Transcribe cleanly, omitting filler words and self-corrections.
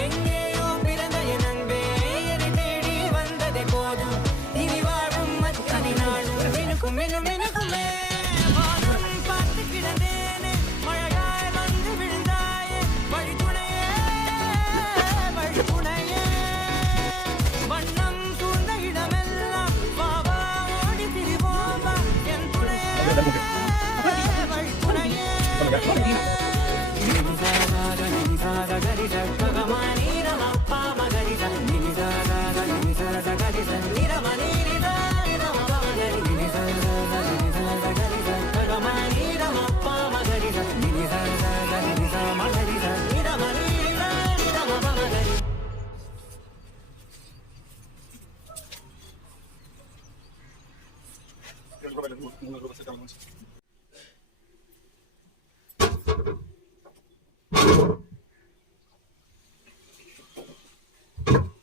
எங்கேயோ பிறந்த என் அன்பே என்னை தேடி வந்ததே போதும் இனி வாழும் அத்தனை நாளும் மினுக்கும் மினு மினுக்குமே வானம் பார்த்து கிடந்தேனே மழையாய் வந்து விழுந்தாயே வழித்துணையே வழித்துணையே வண்ணம் சூழ்ந்த இடமெல்லாம் வா வா ஓடி திரிவோம் வா என் துணையே வழித்துணையே You